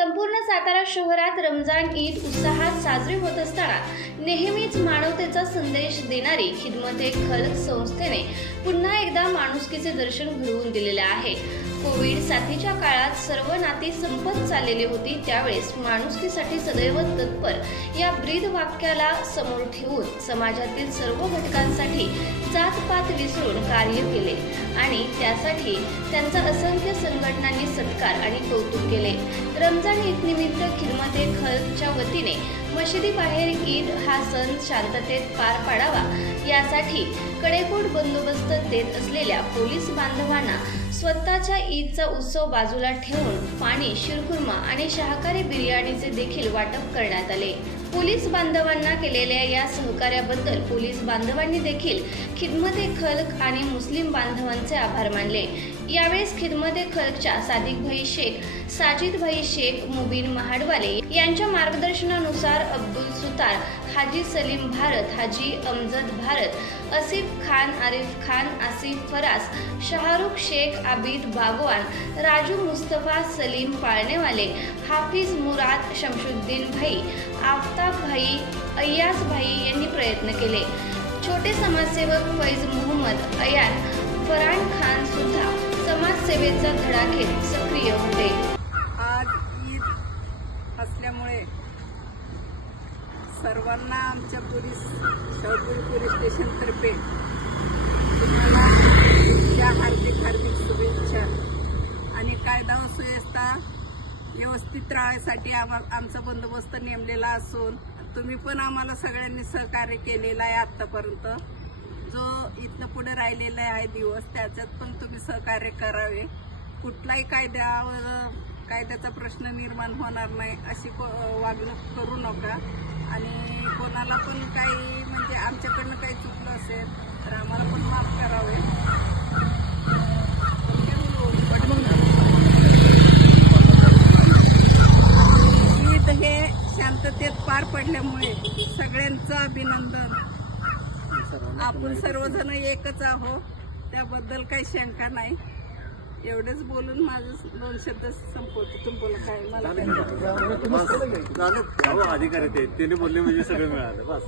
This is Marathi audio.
संपूर्ण सातारा शहरात रमजान ईद उत्साहात साजरी होत असताना नेहमीच मानवतेचा संदेश देणारी खिदमत ए संस्थेने पुन्हा एकदा माणुसकीचे दर्शन घडवून दिलेले आहे. कोविड साथीच्या काळात सर्व नाती संपत चाललेली होती त्यावेळेस माणुसकीसाठी सदैव तत्पर या ब्रीद वाक्याला समोर ठेवून समाजातील सर्व घटकांसाठी जातपात विसरून कार्य केले आणि त्यासाठी त्यांचा असंख्य संघटनांनी सत्कार आणि कौतुक केले. रमजान ईद निमित्त खिदमते खल्कच्या वतीने मशिदीबाहेर ईद हा सण शांततेत पार पाडावा. यासाठी कडेकोट बंदोबस्त देत असलेल्या पोलीस बांधवांना स्वतःच्या ईदचा उत्सव बाजूला ठेवून पाणी शिरखुर्मा आणि शाकाहारी बिर्याणीचे देखील वाटप करण्यात आले. पोलीस बांधवांना केलेल्या या सहकार्याबद्दल पोलीस बांधवांनी देखील खिदमते खलक आणि मुस्लिम बांधवांचे आभार मानले. यावेळेस खिदमते खलकच्या सादिक भाई शेख साजिद भाई शेख मुबीन महाडवाले यांच्या मार्गदर्शनानुसार अब्दुल सुतार हाजी सलीम भारत हाजी अमजद भारत असिफ खान आरिफ खान आसिफ फरास शाहरुख शेख आबिद भागवान राजू मुस्तफा सलीम पाळणेवाले हाफिज मुराद शमशुद्दीन भाई आफताब भाई अय्यास भाई यांनी प्रयत्न केले. छोटे समाजसेवक फैज मोहम्मद अयान फरान खान सुद्धा समाजसेवेचा धडा घेत सक्रिय होते. आज ईद असल्यामुळे सर्वांना आमच्या पोलीस शहरपूर पोलीस स्टेशनतर्फे तुम्हाला ईदच्या हार्दिक हार्दिक कायदा व सुव्यवस्था व्यवस्थित राहण्यासाठी आम्हा आमचा बंदोबस्त नेमलेला असून तुम्ही पण आम्हाला सगळ्यांनी सहकार्य केलेलं आहे आत्तापर्यंत. जो इथनं पुढे राहिलेला आहे दिवस त्याच्यात पण तुम्ही सहकार्य करावे. कुठलाही कायद्यावर कायद्याचा प्रश्न निर्माण होणार नाही अशी वागणूक करू नका. आणि कोणाला पण काही म्हणजे आमच्याकडनं काही चुकलं असेल तर आम्हाला पण माफ करावे ईद हे शांततेत पार पडल्यामुळे सगळ्यांचं अभिनंदन. आपण सर्वजण एकच आहोत. त्याबद्दल काही शंका नाही. एवढेच बोलून माझं दोन शब्द संपवतो. तुम्हाला काय मला अधिकारी ते बोलले म्हणजे सगळं मिळालं. बस.